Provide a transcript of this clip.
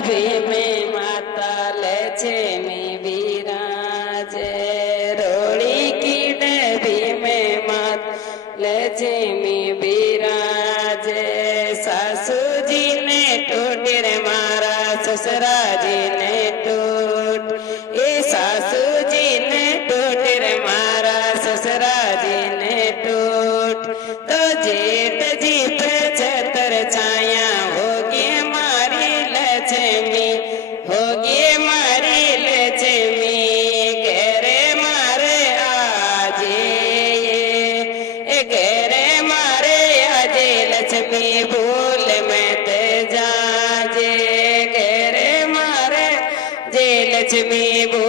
ભીમે માતા લક્ષ્મી બિરાજે રોળી કીડે ભીમે માતા લક્ષ્મી બિરાજે સાસુજીને ટોટી રે મારા સસરાજીને ટોટ એ સાસુજીને ટોટી રે મારા સસરાજીને ટોટ તો જેઠજી પે છતર છાયા હોગે મારી લક્ષ્મી હોગે મારી લક્ષ્મી ઘરે મારે આજે એ ઘરે મારે આજે લક્ષ્મી ભૂલ મેં તે જાજે ઘરે મારે જે લક્ષ્મી ભૂલ